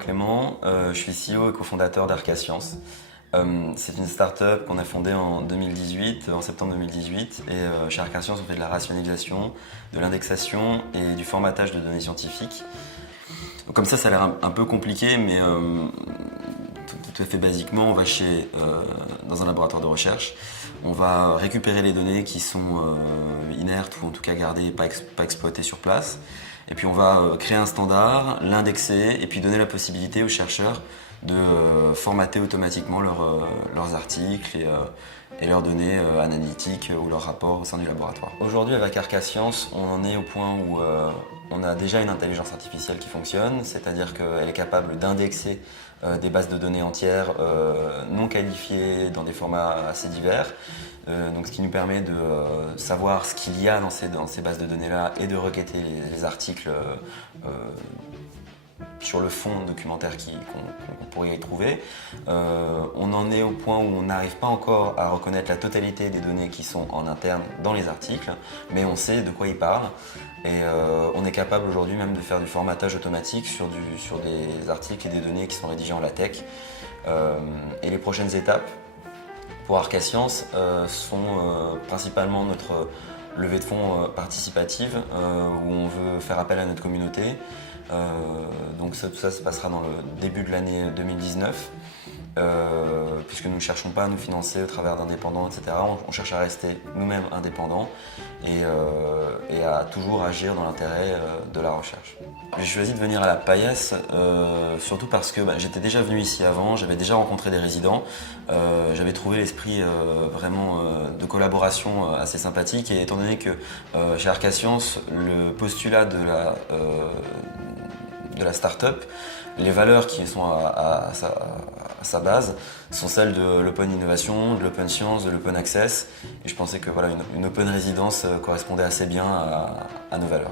Clément, je suis CEO et cofondateur d'Arca Science. C'est une start-up qu'on a fondée en 2018, en septembre 2018. Et chez Arca Science, on fait de la rationalisation, de l'indexation et du formatage de données scientifiques. Donc, comme ça a l'air un peu compliqué, mais tout à fait basiquement, on va dans un laboratoire de recherche. On va récupérer les données qui sont inertes ou en tout cas gardées et pas exploitées sur place. Et puis on va créer un standard, l'indexer et puis donner la possibilité aux chercheurs de formater automatiquement leurs articles et leurs données analytiques ou leurs rapports au sein du laboratoire. Aujourd'hui avec Arca Science, on en est au point où on a déjà une intelligence artificielle qui fonctionne, c'est-à-dire qu'elle est capable d'indexer des bases de données entières non qualifiées dans des formats assez divers. Donc, ce qui nous permet de savoir ce qu'il y a dans ces bases de données-là et de requêter les articles sur le fond documentaire qu'on pourrait y trouver. On en est au point où on n'arrive pas encore à reconnaître la totalité des données qui sont en interne dans les articles, mais on sait de quoi ils parlent. Et on est capable aujourd'hui même de faire du formatage automatique sur des articles et des données qui sont rédigés en LaTeX. Et les prochaines étapes pour Arca Science sont principalement notre levée de fonds participative où on veut faire appel à notre communauté. Donc tout ça se passera dans le début de l'année 2019 puisque nous ne cherchons pas à nous financer au travers d'indépendants, etc. On cherche à rester nous-mêmes indépendants et à toujours agir dans l'intérêt de la recherche. J'ai choisi de venir à la Paillesse surtout parce que j'étais déjà venu ici avant, j'avais déjà rencontré des résidents, j'avais trouvé l'esprit vraiment de collaboration assez sympathique et étant donné que chez Arca Science, le postulat de la start-up, les valeurs qui sont à sa base sont celles de l'open innovation, de l'open science, de l'open access. Et je pensais que voilà, une open résidence correspondait assez bien à nos valeurs.